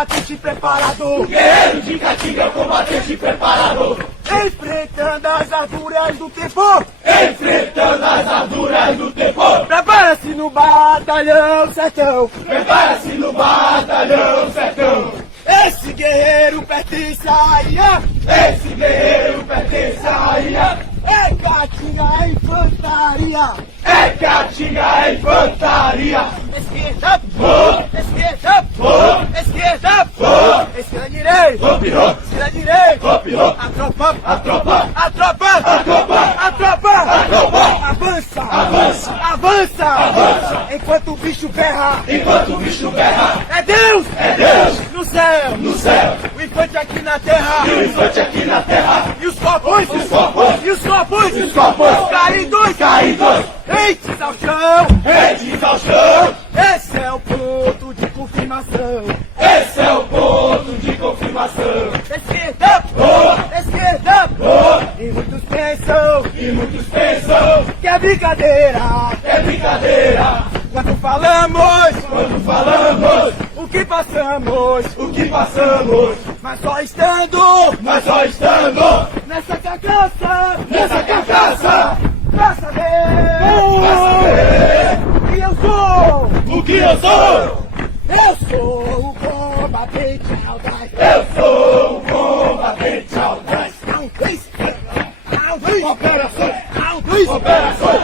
combatente preparado. Guerreiro de Caatinga é o combatente preparado. Enfrentando as arduras do tempo. Enfrentando as arduras do tempo. Prepara-se no batalhão sertão. Prepara-se no batalhão sertão. Esse guerreiro pertence à ilha. Esse guerreiro pertence à ilha. É Caatinga, é infantaria. É Caatinga, é infantaria. Esquerda, Vou, esquerda, vou, esquerda, vou. esquerda, direita, Copiou, esquerda, direita. copiou. A tropa, A tropa, a tropa, a tropa, a tropa, a tropa. avança, Avança, avança, avança. enquanto o bicho berra. Enquanto o bicho berra, É Deus, é Deus no céu, no céu. o infante aqui na terra. E o infante aqui na terra. E os copos, Os copos, e os copos, os copos. caídos, Caídos, rentes ao chão. redes ao chão. Esse é o ponto de confirmação. Esse é o ponto de confirmação. Esquerda, Oh, esquerda, oh, e muitos pensam e muitos pensam que é brincadeira. que é brincadeira. Quando falamos Quando falamos o que passamos, o que passamos, mas só estando mas só estando nessa carcaça, nessa carcaça. pra saber Pra saber que eu sou. o que eu sou. Eu sou o combatente audaz. Eu sou o combatente audaz. Não, dois, não, dois, Operações, não, dois, operações.